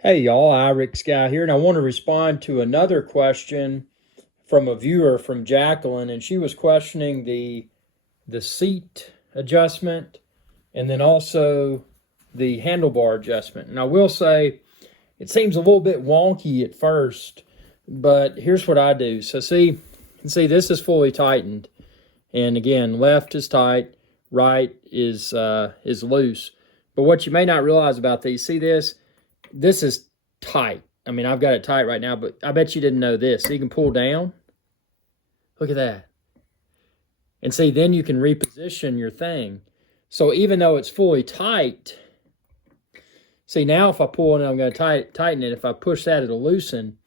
Hey y'all, Irix Guy here, and I want to respond to another question from a viewer from Jacqueline, and she was questioning the seat adjustment and then also the handlebar adjustment. And I will say it seems a little bit wonky at first, but here's what I do. So see this is fully tightened, and again, left is tight, right is loose. But what you may not realize about these, see this is tight. I mean, I've got it tight right now, but I bet you didn't know this. So you can pull down. Look at that. And see, then you can reposition your thing. So even though it's fully tight, see now if I pull and I'm going to tighten it, if I push that, it'll loosen.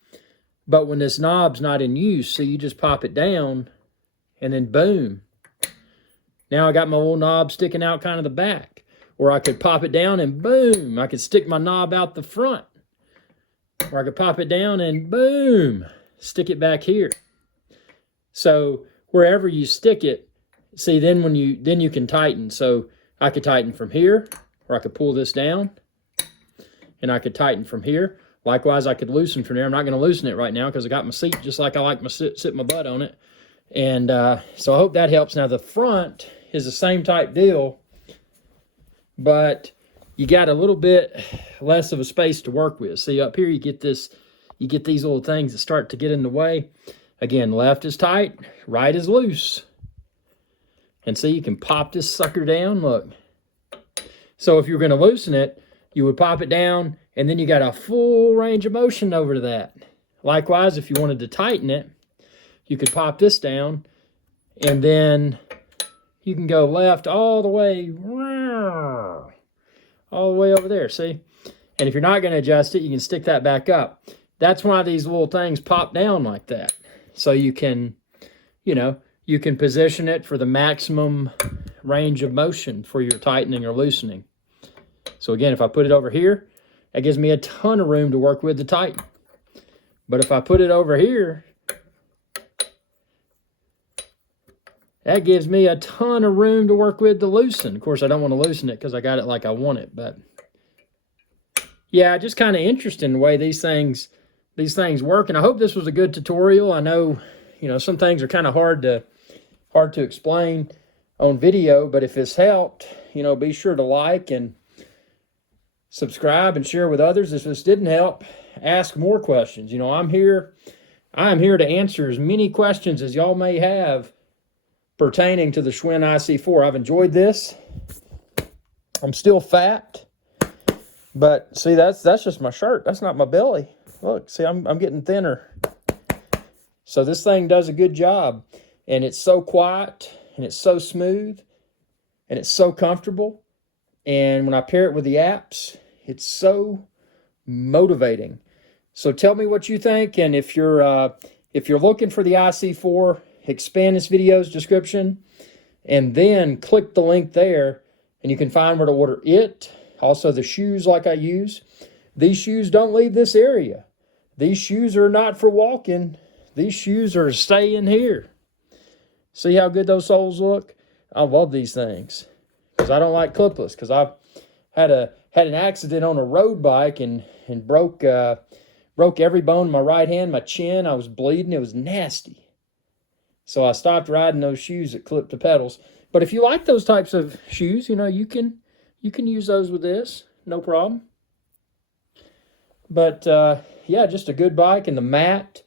But when this knob's not in use, so you just pop it down and then boom. Now I got my little knob sticking out kind of the back. Or I could pop it down and boom, I could stick my knob out the front. Or I could pop it down and boom, stick it back here. So wherever you stick it, see then you can tighten. So I could tighten from here, or I could pull this down, and I could tighten from here. Likewise, I could loosen from there. I'm not going to loosen it right now because I got my seat just like I like my sit my butt on it. And so I hope that helps. Now the front is the same type deal, but you got a little bit less of a space to work with. See up here, you get these little things that start to get in the way. Again, left is tight, right is loose. And see, you can pop this sucker down, look. So if you're gonna loosen it, you would pop it down, and then you got a full range of motion over to that. Likewise, if you wanted to tighten it, you could pop this down, and then you can go left all the way over there, see? And if you're not going to adjust it, you can stick that back up. That's why these little things pop down like that. So you can, you can position it for the maximum range of motion for your tightening or loosening. So again, if I put it over here, that gives me a ton of room to work with to tighten. But if I put it over here, that gives me a ton of room to work with to loosen. Of course, I don't want to loosen it because I got it like I want it. But yeah, just kind of interesting the way these things work. And I hope this was a good tutorial. I know, some things are kind of hard to explain on video. But if it's helped, be sure to like and subscribe and share with others. If this didn't help, ask more questions. I'm here to answer as many questions as y'all may have pertaining to the Schwinn IC4. I've enjoyed this. I'm still fat, but see, that's just my shirt. That's not my belly. Look, see, I'm getting thinner. So this thing does a good job, and it's so quiet, and it's so smooth, and it's so comfortable. And when I pair it with the apps, it's so motivating. So tell me what you think, and if you're looking for the IC4, expand this video's description and then click the link there, and you can find where to order it. Also the shoes like I use. These shoes don't leave this area. These shoes are not for walking. These shoes are staying here. See how good those soles look? I love these things because I don't like clipless, because I've had an accident on a road bike and broke every bone in my right hand, my chin. I was bleeding. It was nasty. So I stopped riding those shoes that clip the pedals. But if you like those types of shoes, you can use those with this, no problem. But yeah, just a good bike. And the mat,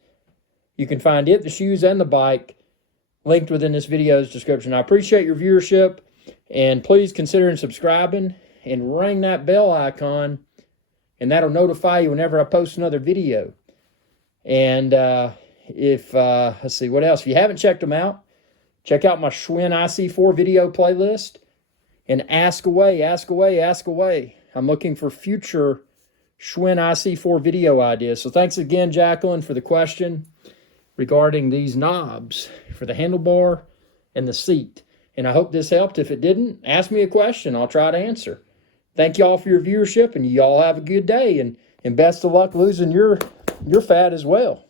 you can find it, the shoes, and the bike linked within this video's description. I appreciate your viewership, and please consider subscribing and ring that bell icon, and that'll notify you whenever I post another video. And let's see, what else? If you haven't checked them out, check out my Schwinn IC4 video playlist and ask away. I'm looking for future Schwinn IC4 video ideas. So thanks again, Jacqueline, for the question regarding these knobs for the handlebar and the seat. And I hope this helped. If it didn't, ask me a question. I'll try to answer. Thank y'all for your viewership, and y'all have a good day, and best of luck losing your fat as well.